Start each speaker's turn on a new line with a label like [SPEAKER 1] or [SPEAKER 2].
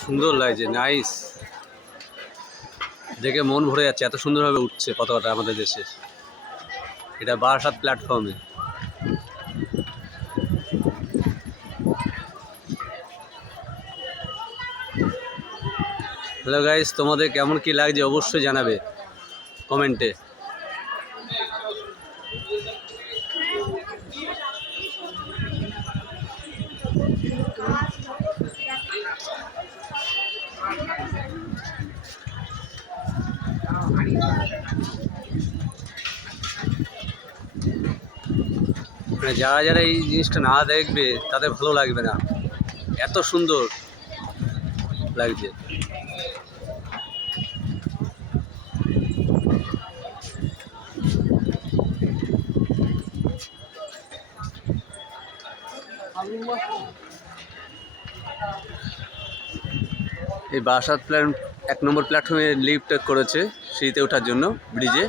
[SPEAKER 1] সুন্দর লাগছে নাইস দেখে মন ভরে যাচ্ছে, এত সুন্দরভাবে উঠছে পতাকাটা আমাদের দেশের এটা বারাসাত প্ল্যাটফর্মে হ্যালো গাইস তোমাদের কেমন কি লাগছে অবশ্যই জানাবে কমেন্টে মানে যারা যারা এই জিনিসটা না দেখবে তাদের ভালো লাগবে না। এত সুন্দর লাগছে। এই বারাসাত প্ল্যান এক নম্বর প্ল্যাটফর্মে লিফট করেছে সিঁড়িতে ওঠার জন্য ব্রিজে।